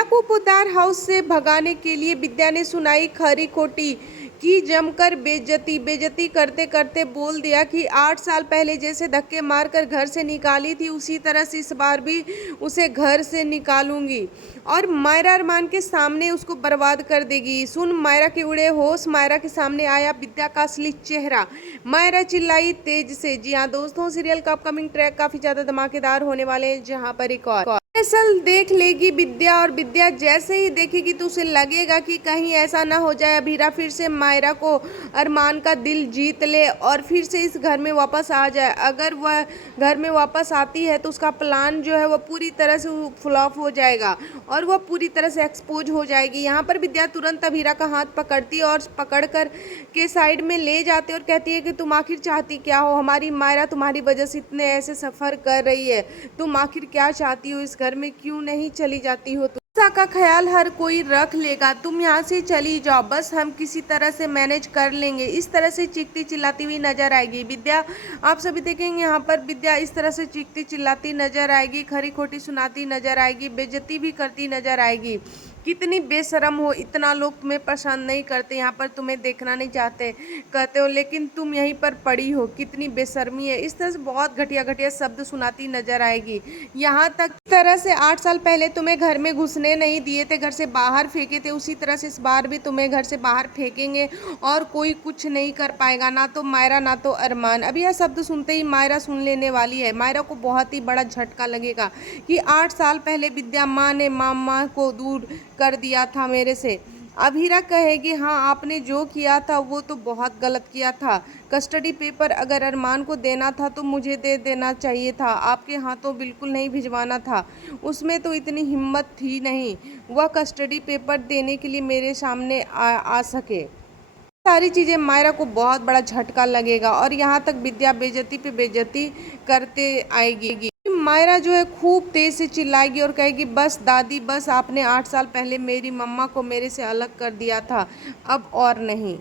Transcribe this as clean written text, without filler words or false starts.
मायरा को पोद्दार हाउस से भगाने के लिए विद्या ने सुनाई खरी खोटी की जमकर बेइज्जती करते करते बोल दिया कि 8 साल पहले जैसे धक्के मारकर घर से निकाली थी उसी तरह से इस बार भी उसे घर से निकालूंगी और मायरा अरमान के सामने उसको बर्बाद कर देगी। सुन मायरा के उड़े होश, मायरा के सामने आया विद्या का असली चेहरा। मायरा चिल्लाई तेज से। जी हाँ दोस्तों, सीरियल का अपकमिंग ट्रैक काफी ज्यादा धमाकेदार होने वाले हैं, जहाँ पर एक और असल देख लेगी विद्या, और विद्या जैसे ही देखेगी तो उसे लगेगा कि कहीं ऐसा ना हो जाए अभीरा फिर से मायरा को अरमान का दिल जीत ले और फिर से इस घर में वापस आ जाए। अगर वह घर में वापस आती है तो उसका प्लान जो है वह पूरी तरह से फ्लॉप हो जाएगा और वह पूरी तरह से एक्सपोज हो जाएगी। यहाँ पर विद्या तुरंत अभीरा का हाथ पकड़ती है और पकड़ कर के साइड में ले जाती है और कहती है कि तुम आखिर चाहती क्या हो? हमारी मायरा तुम्हारी वजह से इतने ऐसे सफ़र कर रही है, तुम आखिर क्या चाहती हो? इस घर में क्यों नहीं चली जाती हो? तुम का ख्याल हर कोई रख लेगा, तुम यहाँ से चली जाओ, बस हम किसी तरह से मैनेज कर लेंगे। इस तरह से चीखती चिल्लाती हुई नजर आएगी विद्या। आप सभी देखेंगे यहाँ पर विद्या इस तरह से चीखती चिल्लाती नजर आएगी, खरी खोटी सुनाती नजर आएगी, बेइज्जती भी करती नजर आएगी। कितनी बेशरम हो, इतना लोग तुम्हें पसंद नहीं करते, यहाँ पर तुम्हें देखना नहीं चाहते कहते हो, लेकिन तुम यहीं पर पड़ी हो, कितनी बेशर्मी है। इस तरह से बहुत घटिया घटिया शब्द सुनाती नजर आएगी। यहाँ तक तरह से 8 साल पहले तुम्हें घर में घुसने नहीं दिए थे, घर से बाहर फेंके थे, उसी तरह से इस बार भी तुम्हें घर से बाहर फेंकेंगे और कोई कुछ नहीं कर पाएगा, ना तो मायरा ना तो अरमान। अभी यह शब्द सुनते ही मायरा सुन लेने वाली है। मायरा को बहुत ही बड़ा झटका लगेगा कि 8 साल पहले विद्या माँ ने मामा को दूर कर दिया था मेरे से। अभीरा कहेगी हाँ आपने जो किया था वो तो बहुत गलत किया था। कस्टडी पेपर अगर अरमान को देना था तो मुझे दे देना चाहिए था, आपके हाथों बिल्कुल नहीं भिजवाना था। उसमें तो इतनी हिम्मत थी नहीं वह कस्टडी पेपर देने के लिए मेरे सामने आ सके। सारी चीज़ें मायरा को बहुत बड़ा झटका लगेगा और यहाँ तक विद्या बेइज्जती पे बेइज्जती करते आएगी। मायरा जो है खूब तेज से चिल्लाएगी और कहेगी बस दादी बस, आपने 8 साल पहले मेरी मम्मा को मेरे से अलग कर दिया था, अब और नहीं।